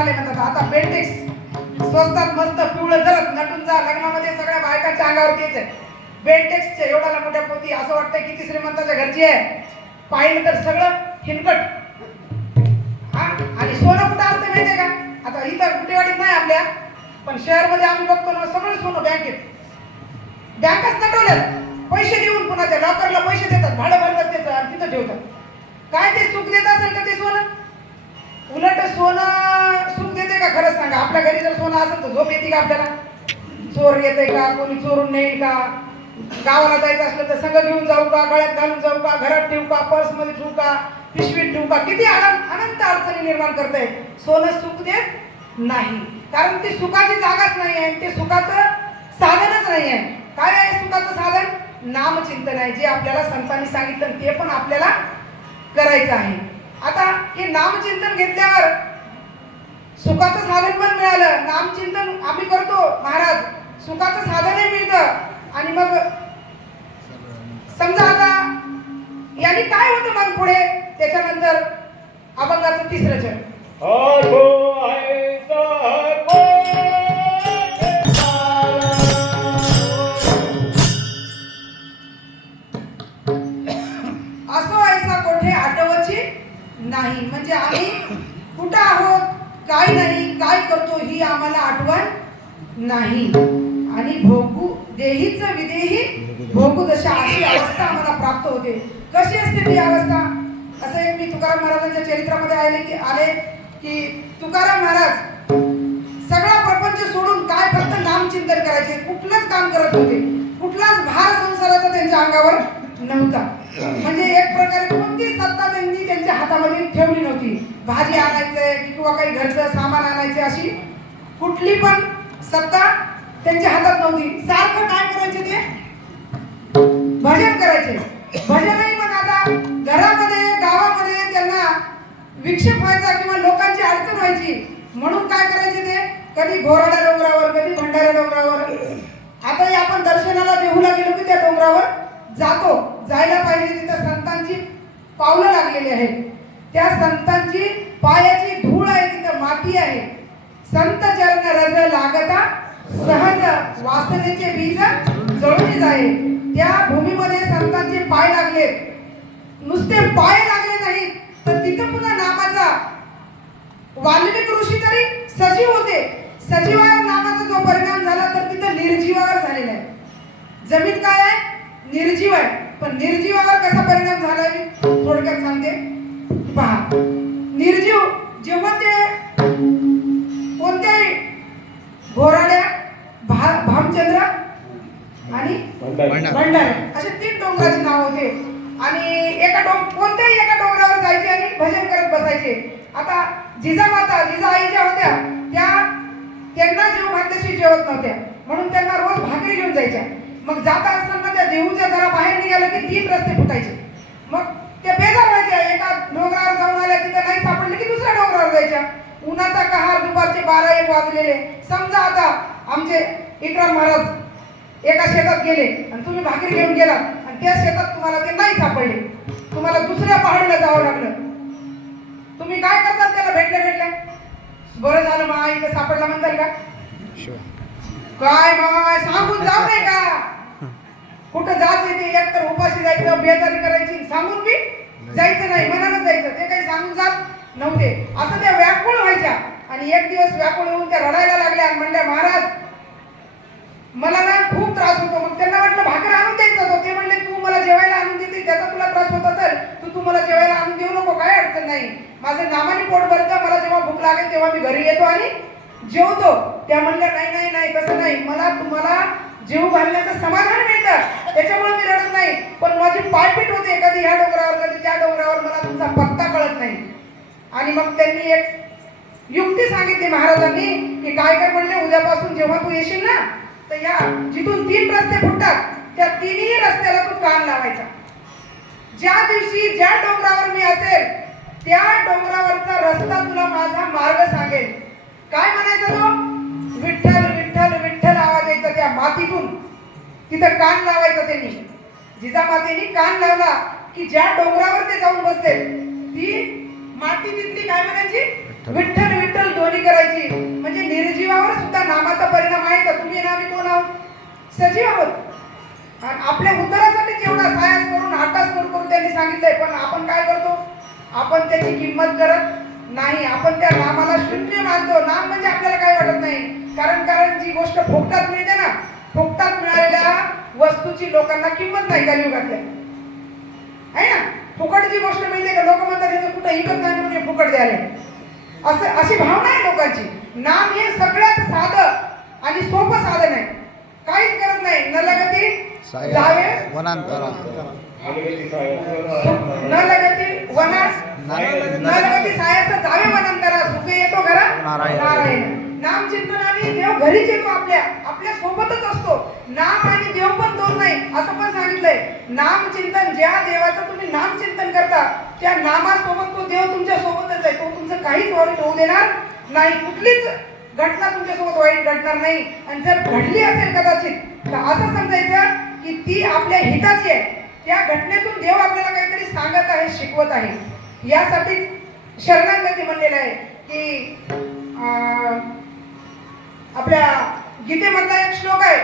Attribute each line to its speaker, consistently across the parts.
Speaker 1: झाले म्हणतात आता बेंटेक्स स्वस्तात मस्त पिवळं जरत नटून जा. लग्नामध्ये सगळ्या बायकांच्या अंगावर तेच आहे. बेल्टेक्सचे एवढ्याला मोठ्या पोती. असं वाटतं किती श्रीमंताच्या घरची आहे. पाहिलं तर सगळं हिनकट. हा? आणि सोनं कुठं असतं माहितीये का? आता इथं कुटेवाडीत नाही आपल्या. पण शहरमध्ये आम्ही बघतो ना सगळं सोनं बँकेत बँकच नटवल्यात. पैसे देऊन पुन्हा त्या लॉकरला पैसे देतात. भाडं भरतात त्याचं आणि तिथं ठेवतात. काय ते सुख देत असेल का ते सोनं? उलट सोनं सुख देते का? खरंच सांगा. आपल्या घरी जर सोनं असेल तर झोप येते का आपल्याला? चोर येते का? कोणी चोरून नेईल का? गावाला जायचं असलं तर सगळं घेऊन जाऊ का? गळ्यात घालून जाऊ का? घरात ठेवू का? पर्समध्ये ठेवू का? पिशवीत ठेवू का? किती आनंद अनंत अडचणी निर्माण करते सोनं सुख देत नाही. कारण ती सुखाची जागाच नाही आहे. ते सुखाचं साधनच नाही आहे. काय आहे सुखाचं साधन? नामचिंतन आहे. जे आपल्याला संतांनी सांगितलं ते पण आपल्याला करायचं आहे. आता हे नामचिंतन घेतल्यावर सुखाचं साधन पण मिळालं. नामचिंतन आम्ही करतो महाराज. सुखाचं साधनही मिळतं. आणि मग समजा आता यांनी काय होतं मग पुढे? त्याच्यानंतर अभंगाचं तिसरं चरण. हो. नाही. आणि भोगू देहीचा विदेही भोगू दशा अशी अवस्था आम्हाला प्राप्त होते. कशी असते ती अवस्था? असं एक मी तुकाराम महाराजांच्या चरित्रामध्ये आले की आले की तुकाराम महाराज सगळा प्रपंच सोडून काय फक्त नामचिंतन करायचे? कुठलंच काम करत होते कुठलाच भार संसाराचा त्यांच्या अंगावर नव्हता. म्हणजे एक प्रकारे कोणतीच सत्ता त्यांनी त्यांच्या हातामध्ये ठेवली नव्हती. भाजी आणायचंय किंवा काही घरचं सामान आणायचं अशी कुठली पण सत्ता त्यांच्या हातात नव्हती. सारखं काय करायचे ते? भजन करायचे. भजनही मग आता घरामध्ये गावामध्ये त्यांना विक्षेप व्हायचा किंवा लोकांची अडचण व्हायची. म्हणून काय करायचे ते? कधी घोराडा डोंगरावर कधी भंडाऱ्या डोंगरावर. आताही आपण दर्शनाला देहूला गेलो की त्या डोंगरावर जातो. जायला पाहिजे तिथं संतांची पावलं लागलेली आहेत. त्या संतांची पायाची धूळ आहे तिथं माती आहे संत चरण रज लागता सहज वासनेचे बीज जळून जाईल. त्या भूमीमध्ये संतांचे पाय लागले. नुसते पाय लागले नाही तर तिथं पुन्हा नामाचा वाल्मिक ऋषी तरी सजीव होते. सजीवावर नामाचा जो परिणाम झाला तर तिथं निर्जीवावर झालेला आहे. जमीन काय आहे? निर्जीव आहे. पण निर्जीवावर कसा परिणाम झालाय मी थोडक्यात सांगते. पहा. निर्जीव जेव्हा ते घोराड्या भा भामचंद्र आणि
Speaker 2: भंडारी.
Speaker 1: असे तीन डोंगराचे नाव होते आणि एका डोंग कोणत्याही एका डोंगरावर जायचे आणि भजन करत बसायचे. आता जिजामाता जिजाई ज्या होत्या त्या त्यांना जीव घातल्याशी जेवत नव्हत्या. म्हणून त्यांना रोज भाकरी घेऊन जायच्या. मग जाता असताना त्या देऊच्या जरा बाहेर निघालं की तीन रस्ते फुटायचे. मग त्या बेजार व्हायच्या एका डोंगरावर जाऊन आल्या तिथं नाही सापडले की दुसऱ्या डोंगरावर जायच्या उन्हाचा कहार दुपारचे बारा एक वाजलेले. समजा आता आमचे इकराम महाराज एका शेतात गेले आणि तुम्ही भाकरी घेऊन गेला आणि त्या शेतात तुम्हाला ते नाही सापडले. तुम्हाला दुसऱ्या पहाडीला जावं लागलं. तुम्ही काय करतात त्याला भेटल्या भेटल्या? बरं झालं मा इथं सापडला म्हणताल का? काय मामा सांगून जाऊ नये का? कुठं जायचं ते? एकतर उपाशी जायचं बेजारी करायची. सांगून बी जायचं नाही मनानं जायचं. ते काही सांगून जात नव्हते. असं त्या व्याकुळ व्हायच्या. आणि एक दिवस व्याकुळ होऊन त्या रडायला लागल्या आणि म्हणल्या महाराज मला ना खूप त्रास होतो. मग त्यांना वाटलं भाकर आणून द्यायचा होतं. ते म्हणले तू मला जेवायला आणून देते त्याचा तुला त्रास होत असेल तू तू मला जेवायला आणून देऊ नको काय अडचण नाही. माझं नामाने पोट भरतं मला जेव्हा भूक लागेल तेव्हा मी घरी येतो आणि जेवतो. त्या म्हणल्या नाही नाही नाही कसं नाही. मला तुम्हाला जीव घालण्याचं समाधान मिळतं. आणि मग त्यांनी एक युक्ती सांगितली महाराजांनी की काय कर म्हणले उद्यापासून जेव्हा तू येशील ना तर या जिथून तीन रस्ते फुटतात त्या तिन्ही रस्त्याला तू कान लावायचा. ज्या दिवशी ज्या डोंगरावर मी असेल त्या डोंगरावरचा रस्ता तुला माझा मार्ग सांगेल. काय म्हणायचा तो? विठ्ठल विठ्ठल विठ्ठल आवाज यायचा त्या मातीतून. तिथं कान लावायचं त्यांनी. जिजामातेने कान लावला की ज्या डोंगरावर ते जाऊन बसते ती माती तिथली काय म्हणायची? विठ्ठल. विठ्ठल दोन्ही करायची. नामाचा परिणाम आहे का? तुम्ही ना आम्ही कोण आहोत? सजीव आहोत. आणि आपल्या उद्धारासाठी जेवढा सायास करून हट्टास करून करून त्यांनी सांगितलंय पण आपण काय करतो? आपण त्याची किंमत करत नाही. आपण त्या नामाला शून्य मानतो. नाम म्हणजे आपल्याला काय वाटत नाही. कारण कारण जी गोष्ट फुकटात मिळते ना फुकटात मिळालेल्या वस्तूची लोकांना किंमत नाही कलियुगातल्या आहे ना? फुकट जी गोष्ट मिळते का? लोक म्हणतात याचं कुठं इकत नाही म्हणून हे फुकट द्यायला. असं अशी भावना आहे लोकांची. नाम हे सगळ्यात साधं आणि सोपं साधन आहे. काहीच करत नाही. न लगती जावे.
Speaker 3: वनांतरा.
Speaker 1: न लगती वनास न लगती सायाचा जावे वनांतरा. सुख येतो घरा
Speaker 3: नारायण.
Speaker 1: नाम चिंतनाने देव घरीच येतो आपल्या. आपल्या सोबतच असतो. नाम आणि देव पण दोन नाही असं पण सांगितलंय. नाम चिंतन ज्या देवाचं तुम्ही नाम चिंतन करता त्या नामासोबत तो देव तुमच्या सोबतच आहे. तो तुमचं काहीच वाईट होऊ देणार नाही. कुठलीच घटना तुमच्यासोबत वाईट घडणार नाही. आणि जर घडली असेल कदाचित तर असं समजायचं की ती आपल्या हिताची आहे. त्या घटनेतून देव आपल्याला काहीतरी सांगत आहे शिकवत आहे. यासाठी शरणागती म्हणलेलं आहे की आपल्या गीतेमधला एक श्लोक आहे.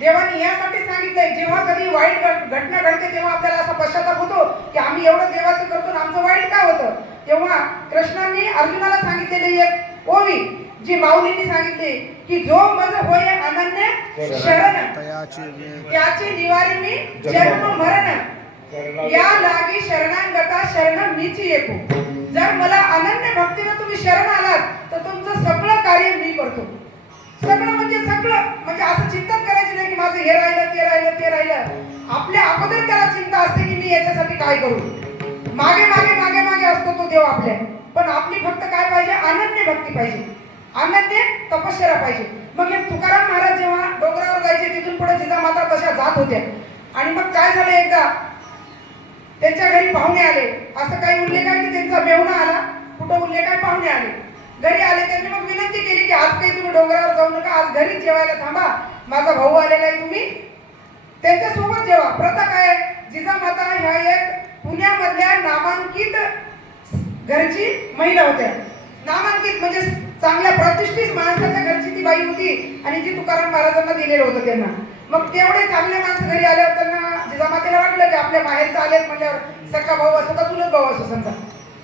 Speaker 1: देवाने यासाठी सांगितलंय जेव्हा कधी वाईट घटना घडते तेव्हा आपल्याला असा पश्चाताप होतो की आम्ही एवढं देवाचं करतो आमचं वाईट का होतं? तेव्हा कृष्णांनी अर्जुनाला सांगितलेली एक ओवी जी माऊलींनी सांगितली की जो मज होय अनन्य शरण
Speaker 3: त्याचे वे-
Speaker 1: निवारी मी जन्म मरण. या लागी शरणांगता शरण मीची येतो. जर मला अनन्य भक्तीनं तुम्ही शरण आलात तर तुमचं सगळं कार्य मी करतो. सगळं म्हणजे सगळं. म्हणजे असं चिंताच करायची नाही की माझं हे राहिलं ते राहिलं ते राहिलं. आपल्या अगोदर त्याला चिंता असते की मी याच्यासाठी काय करू? मागे मागे मागे मागे असतो तो देव आपल्या. पण आपली फक्त काय पाहिजे? अनन्य भक्ती पाहिजे. अनन्य तपश्चर्या पाहिजे. मग हे तुकाराम महाराज जेव्हा डोंगरावर जायचे तिथून पुढे जिजामाता तशा जात होत्या. आणि मग काय झालं एकदा? त्यांच्या घरी पाहुणे आले. असं काही उल्लेख आहे की त्यांचा मेहुणा आला? कुठं उल्लेख आहे? पाहुणे आले. घरी आले त्यांनी मग विनंती केली की आज काही तुम्ही डोंगरावर जाऊ नका आज घरीच जेवायला थांबा. माझा भाऊ आलेला आहे तुम्ही. त्यांच्यासोबत जेवा. प्रथा काय जिजामाता ह्या एक पुण्यामधल्या नामांकित घरची महिला होत्या. नामांकित म्हणजे चांगल्या प्रतिष्ठित माणसाच्या घरची ती बाई होती आणि ती तुकाराम महाराजांना दिलेलं होतं त्यांना. मग तेवढे चांगले माणसं घरी आल्यावर त्यांना जिजामातेला वाटलं की आपल्या बाहेरचं आलेत म्हणल्यावर सख्खा भाऊ असो का चुलत भाऊ असो समजा.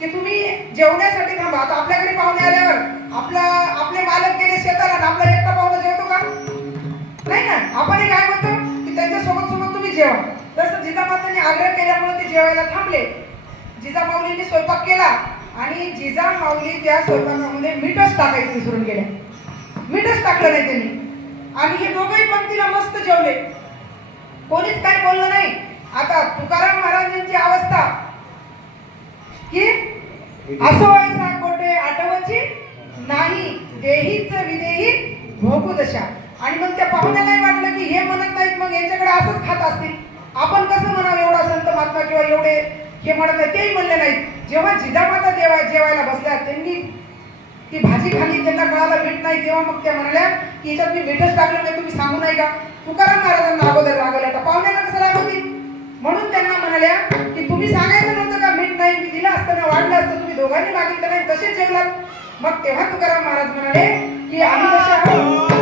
Speaker 1: की तुम्ही जेवण्यासाठी थांबा. आता आपल्या घरी पाहुणे आल्यावर आपला आपले मालक गेले शेताला आणि आपला एकटा पाहुणा जेवतो का? नाही ना आपण हे काय म्हणतो की त्यांच्यासोबत सोबत तुम्ही जेवा. तसं जिजामातांनी आग्रह केल्यामुळे ते जेवायला थांबले. जिजामाऊलींनी स्वयंपाक केला आणि जिजा माऊली त्या स्वयंपाकामध्ये मीठच टाकायचं विसरून गेल्या. मीठच टाकलं नाही त्यांनी. आणि हे दोघंही पंक्तीला मस्त जेवले. कोणीच काही बोललं नाही. आता तुकाराम महाराजांची अवस्था असो ऐसा कोठे आठवची नाही. देहीच विदेही भोगू दशा. आणि मग त्या पाहुण्यालाही वाटलं की हे म्हणत नाहीत मग यांच्याकडे असंच खात असतील. आपण कसं म्हणावं एवढा संत महात्मा किंवा एवढे हे म्हणत नाही तेही म्हणले नाहीत. जेव्हा जिजामाता जेवा जेवायला बसल्या त्यांनी ती भाजी खाली त्यांना कळालं मीठ नाही तेव्हा मग त्या म्हणाल्या की याच्यात मी मीठच टाकलं नाही तुम्ही सांगू नाही का तुकाराम महाराजांना अगोदर लागलं तर पाहुण्याला कसं लागवती म्हणून त्यांना म्हणाल्या की तुम्ही सांगायचं ना नाही मी दिलं असतं ना वाढलं असतं तुम्ही दोघांनी मागितलं नाही तसेच जेवलात. मग तेव्हा तुकाराम महाराज म्हणाले की आम्ही कसे आहोत